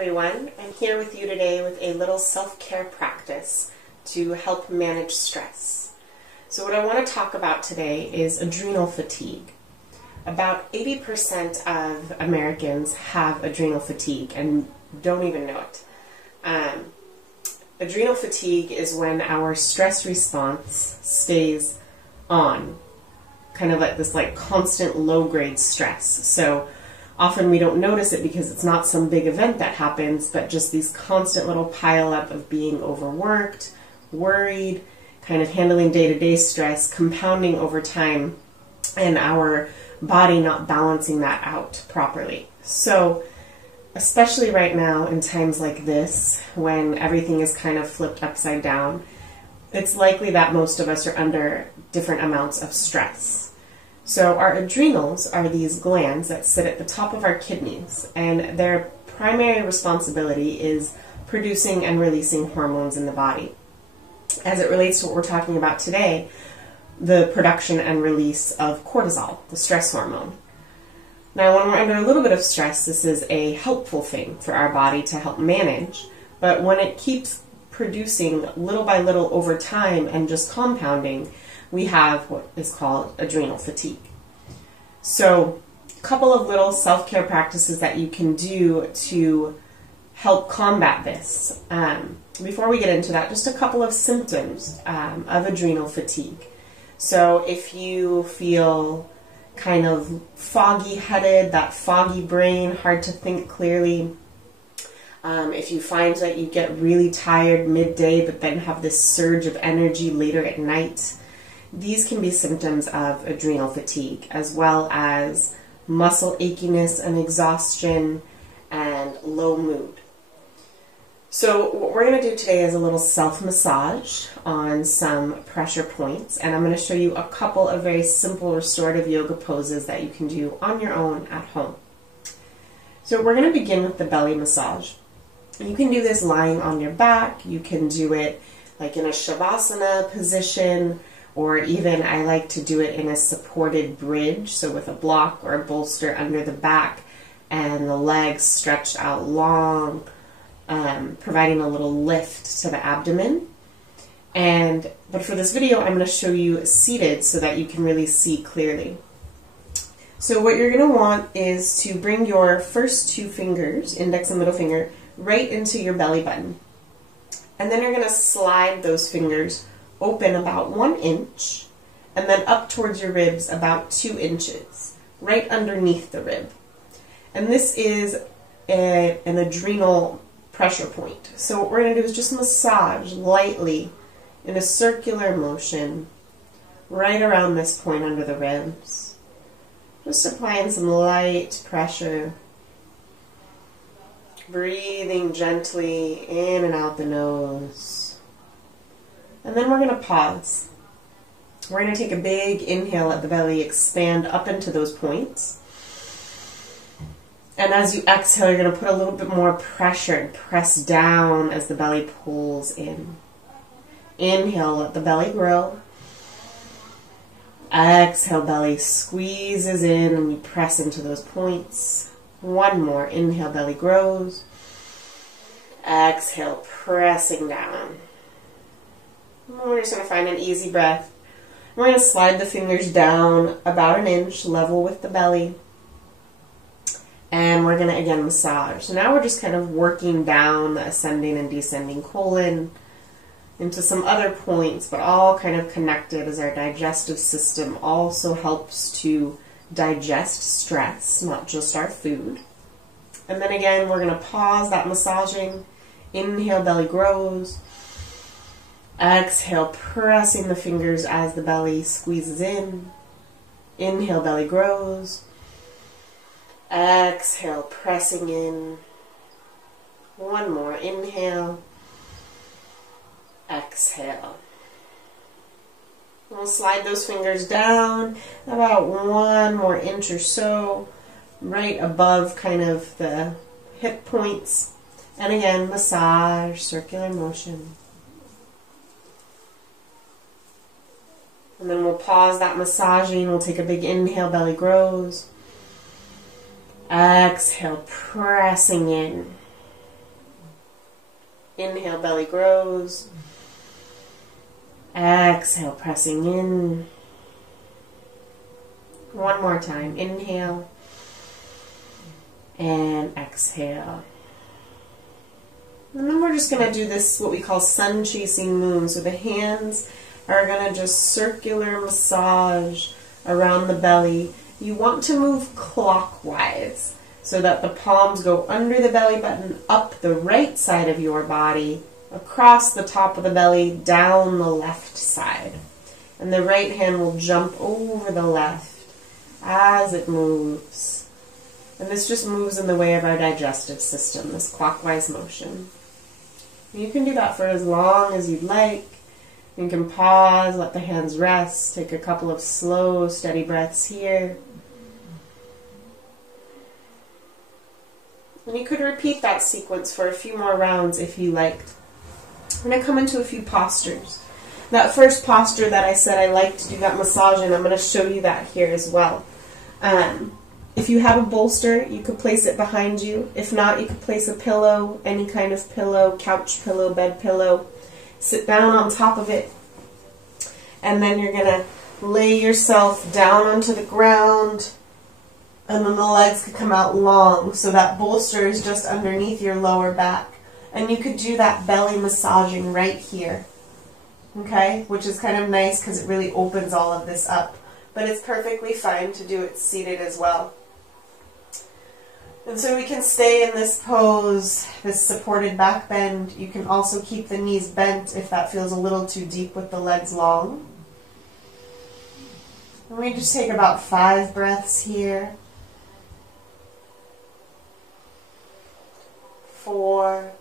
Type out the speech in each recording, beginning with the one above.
everyone. I'm here with you today with a little self-care practice to help manage stress. So what I want to talk about today is adrenal fatigue. About 80% of Americans have adrenal fatigue and don't even know it. Adrenal fatigue is when our stress response stays on, kind of like this constant low-grade stress. So often we don't notice it because it's not some big event that happens, but just these constant little pile up of being overworked, worried, kind of handling day-to-day stress, compounding over time, and our body not balancing that out properly. So especially right now in times like this, when everything is kind of flipped upside down, it's likely that most of us are under different amounts of stress. So our adrenals are these glands that sit at the top of our kidneys, and their primary responsibility is producing and releasing hormones in the body. As it relates to what we're talking about today, the production and release of cortisol, the stress hormone. Now, when we're under a little bit of stress, this is a helpful thing for our body to help manage, but when it keeps producing little by little over time and just compounding, we have what is called adrenal fatigue. So a couple of little self-care practices that you can do to help combat this. Before we get into that, just a couple of symptoms of adrenal fatigue. So if you feel kind of foggy-headed, that foggy brain, hard to think clearly, if you find that you get really tired midday but then have this surge of energy later at night, these can be symptoms of adrenal fatigue, as well as muscle achiness and exhaustion and low mood. So what we're going to do today is a little self-massage on some pressure points, and I'm going to show you a couple of very simple restorative yoga poses that you can do on your own at home. So we're going to begin with the belly massage. You can do this lying on your back. You can do it like in a shavasana position, or even I like to do it in a supported bridge, so with a block or a bolster under the back and the legs stretched out long, providing a little lift to the abdomen. But for this video, I'm going to show you seated so that you can really see clearly. So what you're going to want is to bring your first two fingers, index and middle finger, right into your belly button. And then you're going to slide those fingers open about 1 inch, and then up towards your ribs about 2 inches, right underneath the rib. And this is an adrenal pressure point. So what we're going to do is just massage lightly in a circular motion right around this point under the ribs. Just applying some light pressure. Breathing gently in and out the nose. And then we're going to pause. We're going to take a big inhale at the belly, expand up into those points. And as you exhale, you're going to put a little bit more pressure and press down as the belly pulls in. Inhale, let the belly grow. Exhale, belly squeezes in and we press into those points. One more. Inhale, belly grows. Exhale, pressing down. We're just going to find an easy breath. We're going to slide the fingers down about 1 inch, level with the belly. And we're going to, again, massage. So now we're just kind of working down the ascending and descending colon into some other points, but all kind of connected as our digestive system also helps to digest stress, not just our food. And then again, we're going to pause that massaging. Inhale, belly grows. Exhale, pressing the fingers as the belly squeezes in. Inhale, belly grows. Exhale, pressing in. One more. Inhale. Exhale. We'll slide those fingers down about 1 more inch or so, right above kind of the hip points. And again, massage, circular motion. And then we'll pause that massaging. We'll take a big inhale, belly grows. Exhale, pressing in. Inhale, belly grows. Exhale, pressing in. One more time. Inhale. And exhale. And then we're just going to do this, what we call sun chasing moon. So the hands are going to just circular massage around the belly. You want to move clockwise so that the palms go under the belly button, up the right side of your body, across the top of the belly, down the left side. And the right hand will jump over the left as it moves. And this just moves in the way of our digestive system, this clockwise motion. You can do that for as long as you'd like. You can pause, let the hands rest, take a couple of slow, steady breaths here. And you could repeat that sequence for a few more rounds if you liked. I'm going to come into a few postures. That first posture that I said I like to do that massage in, I'm going to show you that here as well. If you have a bolster, you could place it behind you. If not, you could place a pillow, any kind of pillow, couch pillow, bed pillow. Sit down on top of it. And then you're going to lay yourself down onto the ground. And then the legs could come out long. So that bolster is just underneath your lower back. And you could do that belly massaging right here. Okay? Which is kind of nice because it really opens all of this up. But it's perfectly fine to do it seated as well. And so we can stay in this pose, this supported back bend. You can also keep the knees bent if that feels a little too deep with the legs long. And we just take about 5 breaths here. 4,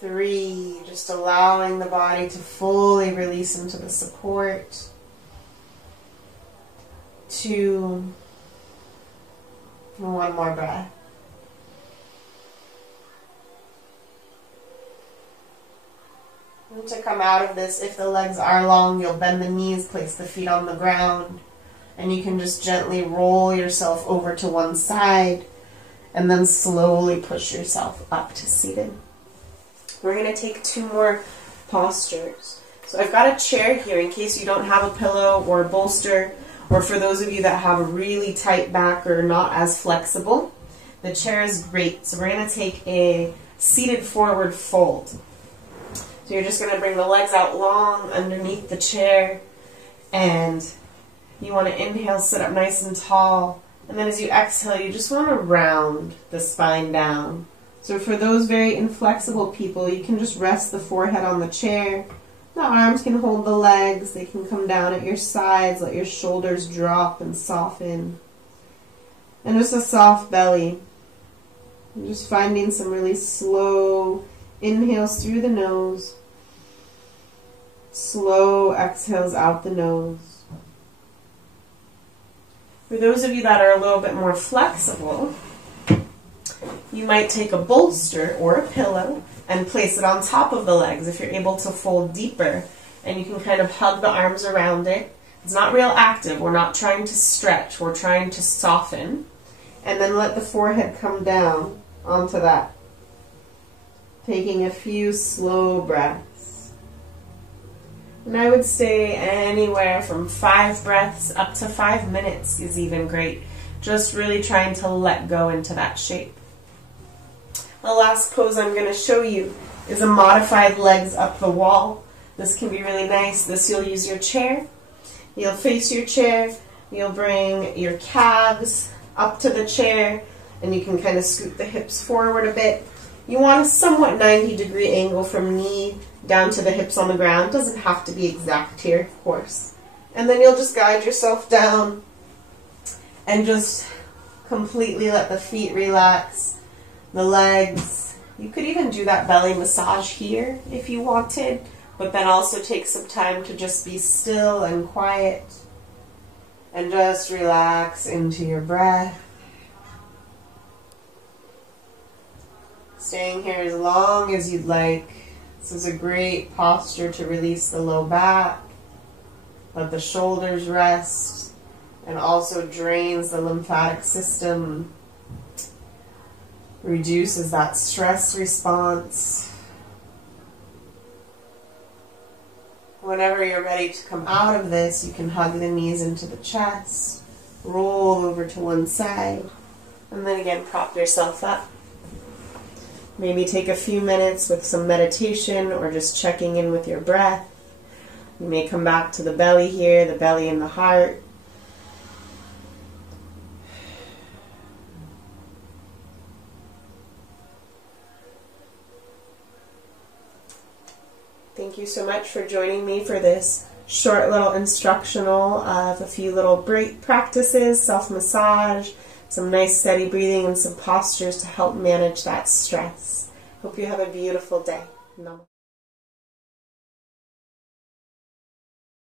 3, just allowing the body to fully release into the support. 2, and 1 more breath. And to come out of this, if the legs are long, you'll bend the knees, place the feet on the ground, and you can just gently roll yourself over to one side, and then slowly push yourself up to seated. We're going to take 2 more postures. So I've got a chair here in case you don't have a pillow or a bolster, or for those of you that have a really tight back or not as flexible. The chair is great. So we're going to take a seated forward fold. So you're just going to bring the legs out long underneath the chair, and you want to inhale, sit up nice and tall, and then as you exhale, you just want to round the spine down. So for those very inflexible people, you can just rest the forehead on the chair. The arms can hold the legs. They can come down at your sides. Let your shoulders drop and soften. And just a soft belly. And just finding some really slow inhales through the nose. Slow exhales out the nose. For those of you that are a little bit more flexible, you might take a bolster or a pillow and place it on top of the legs if you're able to fold deeper. And you can kind of hug the arms around it. It's not real active. We're not trying to stretch. We're trying to soften. And then let the forehead come down onto that. Taking a few slow breaths. And I would say anywhere from 5 breaths up to 5 minutes is even great. Just really trying to let go into that shape. The last pose I'm going to show you is a modified legs up the wall. This can be really nice. This you'll use your chair. You'll face your chair. You'll bring your calves up to the chair, and you can kind of scoot the hips forward a bit. You want a somewhat 90-degree angle from knee down to the hips on the ground. It doesn't have to be exact here, of course. And then you'll just guide yourself down and just completely let the feet relax. The legs. You could even do that belly massage here if you wanted, but then also take some time to just be still and quiet and just relax into your breath. Staying here as long as you'd like. This is a great posture to release the low back, let the shoulders rest, and also drains the lymphatic system. reduces that stress response. Whenever you're ready to come out of this, you can hug the knees into the chest, roll over to one side, and then again prop yourself up. Maybe take a few minutes with some meditation or just checking in with your breath. You may come back to the belly here, the belly and the heart. Thank you so much for joining me for this short little instructional of a few little break practices, self-massage, some nice steady breathing, and some postures to help manage that stress. Hope you have a beautiful day. Namaste.